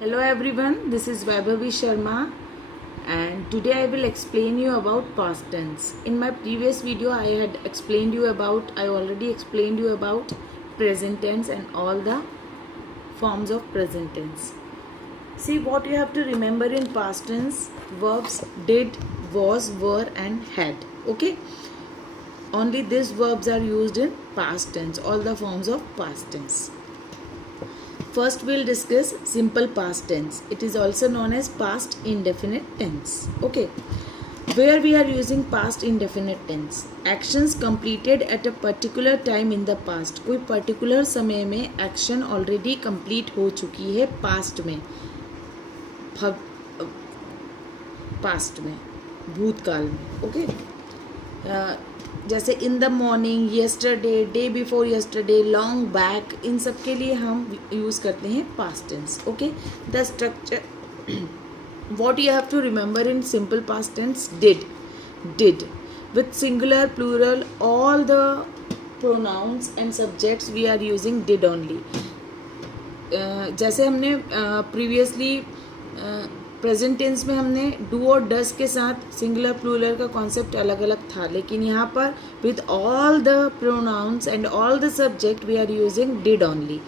Hello everyone, this is Vaibhavi Sharma and today I will explain you about past tense. In my previous video I already explained you about present tense and all the forms of present tense. See what you have to remember in past tense: verbs did, was, were and had. Okay? Only these verbs are used in past tense, all the forms of past tense. First we'll discuss simple past tense. It is also known as past indefinite tense. Okay. Where we are using past indefinite tense. Actions completed at a particular time in the past. कोई particular समय में action already complete हो चुकी है past में. past में, भूतकाल में. Okay. जैसे in the morning, yesterday, day before yesterday, long back, इन सब के लिए हम यूज़ करते हैं past tense. Okay. The structure what you have to remember in simple past tense: did with singular, plural, all the pronouns and subjects we are using did only. जैसे हमने previously present tense में हमने do और डस के साथ singular plural का concept अलग अलग था, लेकिन यहाँ पर with all the pronouns and all the subject we are using did only.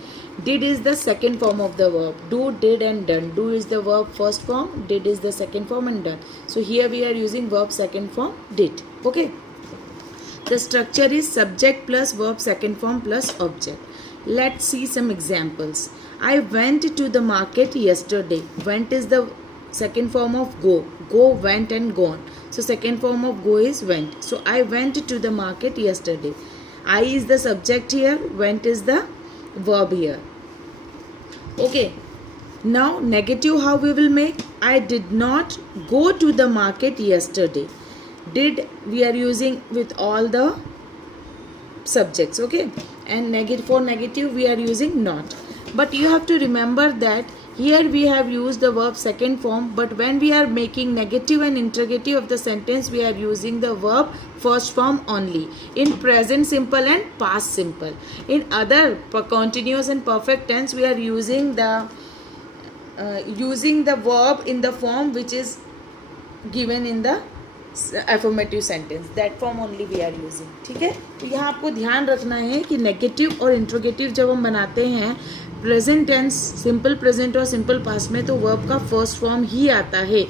Did is the second form of the verb. Do, did and done. Do is the verb first form, did is the second form and done. So here we are using verb second form did. Okay. The structure is subject plus verb second form plus object. Let's see some examples. I went to the market yesterday. Went is the second form of go. Go, went and gone. So second form of go is went. So I went to the market yesterday. I is the subject here. Went is the verb here. Okay. Now negative how we will make? I did not go to the market yesterday. Did we are using with all the subjects. Okay. And for negative we are using not. But you have to remember that here we have used the verb second form, but when we are making negative and interrogative of the sentence, we are using the verb first form only. In present simple and past simple. In other continuous and perfect tense, we are using the verb in the form which is given in the affirmative sentence. That form only we are using. ठीक है. तो यहाँ आपको ध्यान रखना है कि negative और इंट्रोगेटिव जब हम बनाते हैं प्रेजेंट टेंस, सिंपल प्रेजेंट और सिंपल पास्ट में, तो वर्ब का फर्स्ट फॉर्म ही आता है.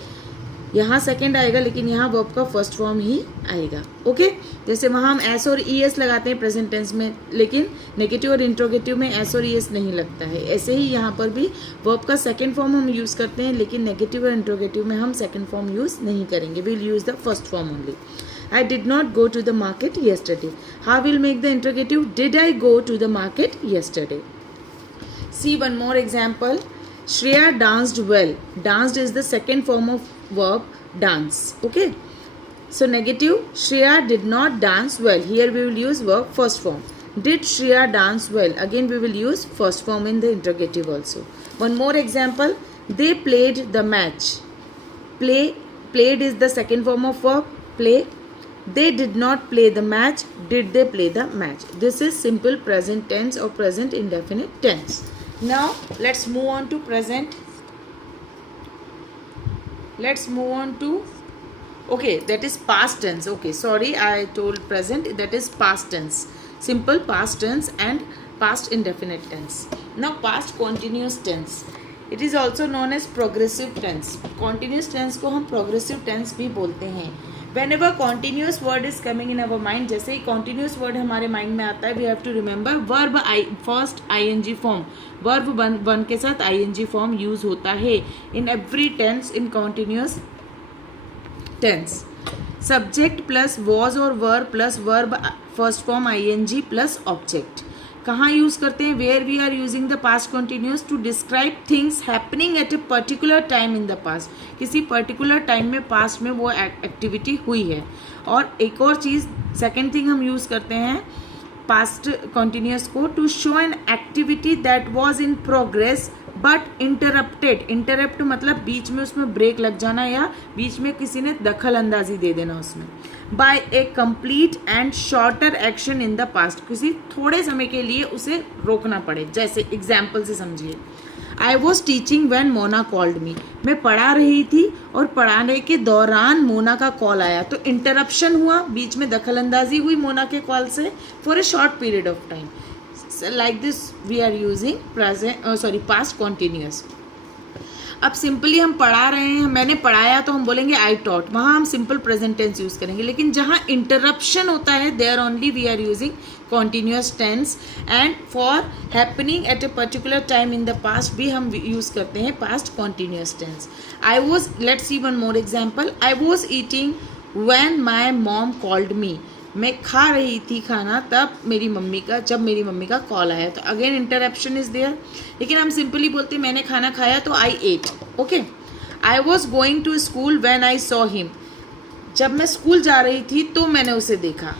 यहाँ सेकंड आएगा लेकिन यहाँ वर्ब का फर्स्ट फॉर्म ही आएगा. ओके. जैसे वहाँ हम एस और ई एस लगाते हैं प्रेजेंट टेंस में, लेकिन नेगेटिव और इंट्रोगेटिव में एस और ई एस नहीं लगता है. ऐसे ही यहाँ पर भी वर्ब का सेकंड फॉर्म हम यूज़ करते हैं, लेकिन नेगेटिव और इंट्रोगेटिव में हम सेकंड फॉर्म यूज़ नहीं करेंगे. We'll use the first form only. I did not go to the market yesterday. How will make the interrogative? Did I go to the market yesterday? See one more example. Shreya danced well. Danced is the second form of verb dance. Okay. So negative, Shreya did not dance well. Here we will use verb first form. Did Shreya dance well? Again we will use first form in the interrogative also. One more example. They played the match. Played is the second form of verb play. They did not play the match. Did they play the match? This is simple present tense or present indefinite tense. Now let's move on to present. Let's move on to, okay, that is past tense. Okay, sorry, I told present. That is past tense. Simple past tense and past indefinite tense. Now past continuous tense. It is also known as progressive tense. Continuous tense को हम progressive tense भी बोलते हैं. Whenever continuous word is coming in our mind, जैसे ही continuous word हमारे mind में आता है, we have to remember verb first ing form. Verb one के साथ ing form use होता है in every tense in continuous tense. Subject plus was or were plus verb first form ing plus object. कहाँ use करते हैं? Where we are using the past continuous to describe things happening at a particular time in the past. किसी particular time में past में वो activity हुई है. और एक और चीज़, सेकेंड थिंग हम यूज़ करते हैं पास्ट कंटिन्यूस को to show an activity that was in progress but interrupted. Interrupt मतलब बीच में उसमें ब्रेक लग जाना या बीच में किसी ने दखल अंदाजी दे देना उसमें. By a complete and shorter action in the past. किसी थोड़े समय के लिए उसे रोकना पड़े. जैसे एग्जाम्पल से समझिए, I was teaching when Mona called me, मैं पढ़ा रही थी और पढ़ाने के दौरान मोना का कॉल आया, तो इंटरप्शन हुआ, बीच में दखल अंदाजी हुई मोना के कॉल से for a short period of time. Like this we are using present past continuous. अब सिंपली हम पढ़ा रहे हैं, मैंने पढ़ाया तो हम बोलेंगे आई टॉट, वहाँ हम सिंपल प्रेजेंट टेंस यूज़ करेंगे. लेकिन जहाँ इंटरप्शन होता है there only we are using continuous tense. And for happening at a particular time in the past भी हम यूज़ करते हैं past continuous tense. I was, let's see one more example. I was eating when my mom called me, मैं खा रही थी खाना जब मेरी मम्मी का कॉल आया. तो अगेन इंटरप्शन इज देयर. लेकिन हम सिंपली बोलते हैं मैंने खाना खाया तो I ate. Okay. I was going to school when I saw him, जब मैं स्कूल जा रही थी तो मैंने उसे देखा.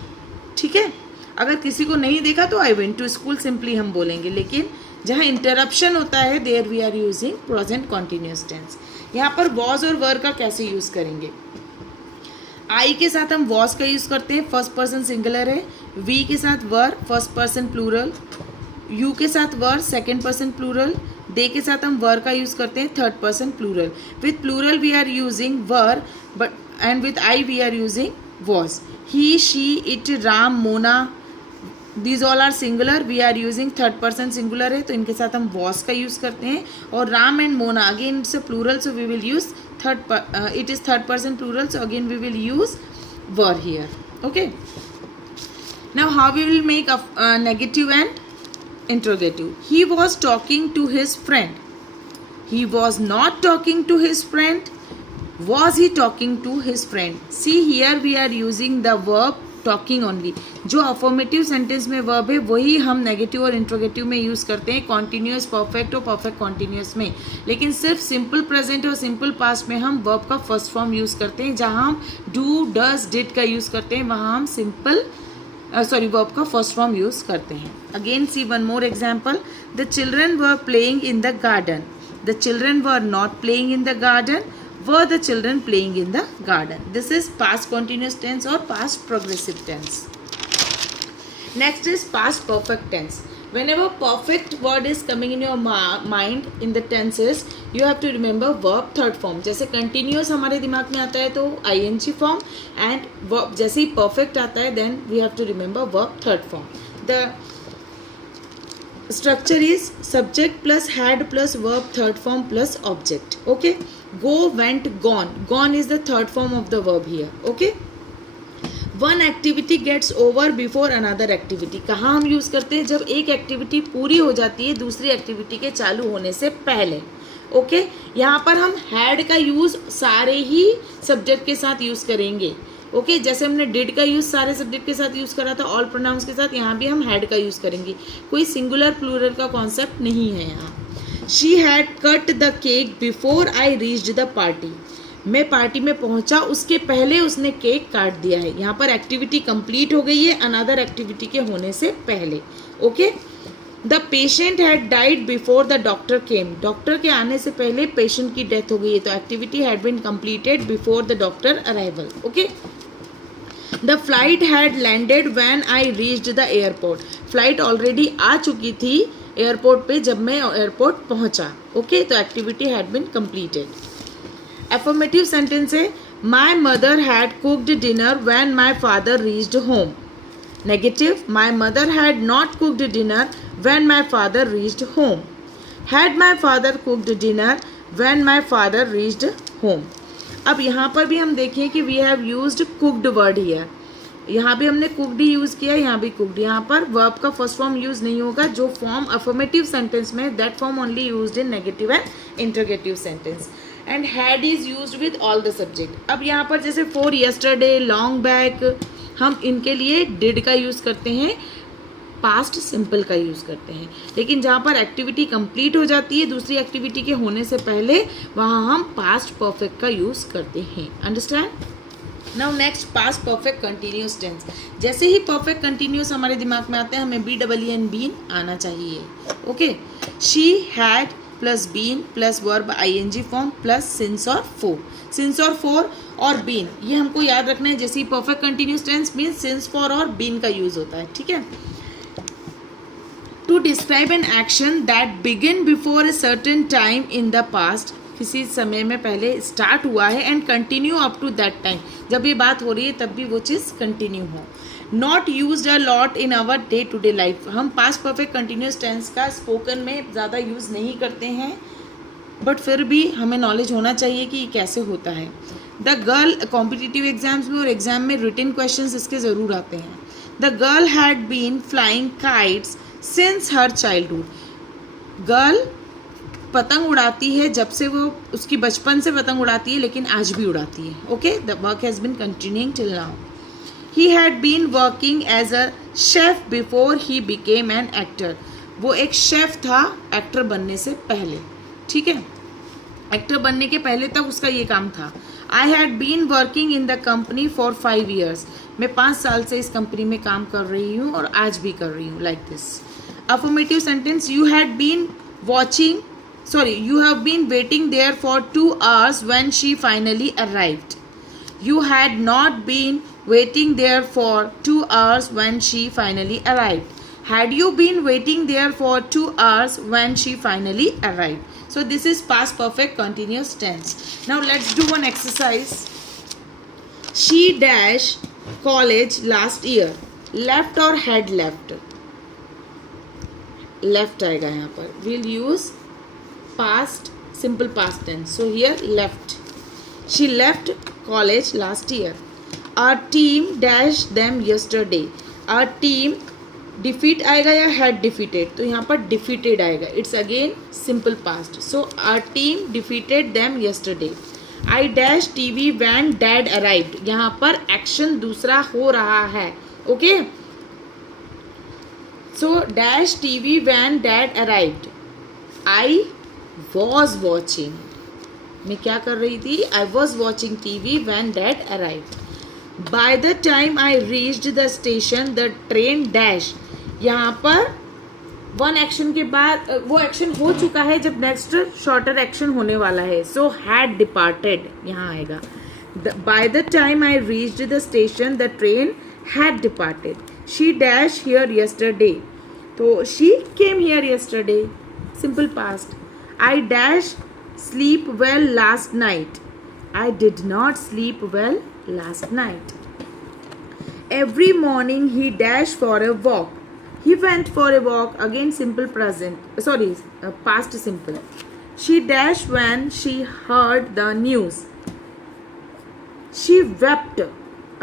ठीक है. अगर किसी को नहीं देखा तो I went to school simply हम बोलेंगे. लेकिन जहाँ इंटरप्शन होता है there we are using present continuous tense. यहाँ पर वॉज और वर का कैसे यूज़ करेंगे. आई के साथ हम वॉज का यूज़ करते हैं, फर्स्ट पर्सन सिंगुलर है. वी के साथ were, first person plural. You के साथ were, second person plural. They के साथ हम वर का यूज़ करते हैं, third person plural. With plural we are using were, but and with I we are using was. He, she, it, Ram, Mona, these all are singular, we are using third person singular है तो इनके साथ हम was का use करते हैं. और Ram and Mona again it's a plural so we will use it is third person plural, so again we will use were here. Okay. Now how we will make a negative and interrogative. He was talking to his friend. He was not talking to his friend. Was he talking to his friend? See here we are using the verb talking only. जो affirmative sentence में verb है वही हम negative और interrogative में use करते हैं, continuous perfect और परफेक्ट कॉन्टिन्यूअस में. लेकिन सिर्फ सिंपल प्रेजेंट और सिंपल पास्ट में हम वर्ब का फर्स्ट फॉर्म यूज़ करते हैं. जहाँ हम डू, डज, डिड का यूज़ करते हैं वहाँ हम वर्ब का फर्स्ट फॉर्म यूज़ करते हैं. Again see one more example. The children were playing in the garden. The children were not playing in the garden. Were the children playing in the garden? This is past continuous tense or past progressive tense. Next is past perfect tense. Whenever perfect word is coming in your mind in the tenses, you have to remember verb third form. जैसे continuous हमारे दिमाग में आता है तो ing form, and verb जैसे ही perfect आता है then we have to remember verb third form. The structure is subject plus had plus verb third form plus object. Okay. Go, went, gone. Gone is the third form of the verb here. Okay. One activity gets over before another activity. कहाँ हम use करते हैं जब एक activity पूरी हो जाती है दूसरी एक्टिविटी के चालू होने से पहले. ओके. यहाँ पर हम had का यूज़ सारे ही सब्जेक्ट के साथ यूज़ करेंगे. ओके. जैसे हमने डिड का यूज़ सारे सब्जेक्ट के साथ यूज़ करा था ऑल प्रोनाउंस के साथ, यहाँ भी हम हैड का यूज़ करेंगे. कोई सिंगुलर प्लूरल का कॉन्सेप्ट नहीं है यहाँ. She had cut the cake before I reached the party. मैं पार्टी में पहुंचा उसके पहले उसने केक काट दिया है. यहाँ पर एक्टिविटी कंप्लीट हो गई है अनदर एक्टिविटी के होने से पहले. Okay. The patient had died before the doctor came. Doctor के आने से पहले पेशेंट की डेथ हो गई है तो activity had been completed before the doctor arrival. Okay. The flight had landed when I reached the airport. Flight already आ चुकी थी एयरपोर्ट पे जब मैं एयरपोर्ट पहुंचा. ओके. तो activity had been completed. Affirmative sentence है my mother had cooked dinner when my father reached home. Negative my mother had not cooked dinner when my father reached home. Had my father cooked dinner when my father reached home. अब यहाँ पर भी हम देखें कि we have used cooked word here. यहाँ भी हमने कुक्ड ही यूज़ किया, यहाँ भी कुक्ड. यहाँ पर वर्ब का फर्स्ट फॉर्म यूज़ नहीं होगा. जो फॉर्म अफर्मेटिव सेंटेंस में that form only used in negative and interrogative sentence. And had is used with all the subject. अब यहाँ पर जैसे फॉर यस्टरडे, लॉन्ग बैक, हम इनके लिए डिड का यूज़ करते हैं, पास्ट सिंपल का यूज़ करते हैं. लेकिन जहाँ पर एक्टिविटी कंप्लीट हो जाती है दूसरी एक्टिविटी के होने से पहले वहाँ हम पास्ट परफेक्ट का यूज़ करते हैं. Understand. Now next past perfect continuous tense. जैसे ही परफेक्ट कंटिन्यूस हमारे दिमाग में आते हैं हमें BEEN बीन आना चाहिए. Okay. She had plus been plus verb ING form plus since और फोर. सिंस और फोर और बीन ये हमको याद रखना है. जैसे ही perfect continuous tense means since, for और बीन का यूज़ होता है. ठीक है. To describe an action that begin before a certain time in the past, किसी समय में पहले स्टार्ट हुआ है and continue up to that time, जब ये बात हो रही है तब भी वो चीज़ कंटिन्यू हो. Not use a lot in our day to day life. हम पास्ट परफेक्ट कंटिन्यूस टेंस का स्पोकन में ज़्यादा यूज़ नहीं करते हैं, बट फिर भी हमें नॉलेज होना चाहिए कि ये कैसे होता है. द गर्ल, कॉम्पिटिटिव एग्जाम्स में और एग्जाम में रिटन क्वेश्चंस इसके ज़रूर आते हैं. The girl had been flying kites since her childhood. Girl पतंग उड़ाती है जब से वो उसकी बचपन से पतंग उड़ाती है, लेकिन आज भी उड़ाती है. Okay, the work has been continuing till now. He had been working as a chef before he became an actor. वो एक शेफ था एक्टर बनने से पहले. ठीक है, एक्टर बनने के पहले तक उसका ये काम था. I had been working in the company for 5 years. मैं 5 साल से इस कंपनी में काम कर रही हूँ और आज भी कर रही हूँ. Like this. Affirmative sentence. You had been watching, you have been waiting there for 2 hours when she finally arrived. You had not been waiting there for 2 hours when she finally arrived. Had you been waiting there for 2 hours when she finally arrived? So this is past perfect continuous tense. Now let's do one exercise. She dash college last year. Left or had left? Left आएगा यहाँ पर. We'll use past, simple past tense. So here left. She left college last year. Our team dashed them yesterday. Our team defeat आएगा या had defeated? तो यहाँ पर defeated आएगा. It's again simple past. So our team defeated them yesterday. I dashed TV when dad arrived. यहाँ पर action दूसरा हो रहा है. Okay? So dash TV when dad arrived. I was watching. मैं क्या कर रही थी? I was watching TV when dad arrived. By the time I reached the station, the train dashed. यहाँ पर वन एक्शन के बाद वो एक्शन हो चुका है जब नेक्स्ट शॉर्टर एक्शन होने वाला है. सो हैड डिपार्टेड यहाँ आएगा. By the time I reached the station, the train had departed. She dashed here yesterday. तो she came here yesterday. Simple past. I dashed sleep well last night. I did not sleep well last night. Every morning he dashed for a walk. He went for a walk. Again simple present. Past simple. She dashed when she heard the news. She wept.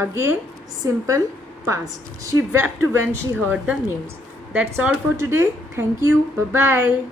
Again simple past. She wept when she heard the news. That's all for today. Thank you. Bye-bye.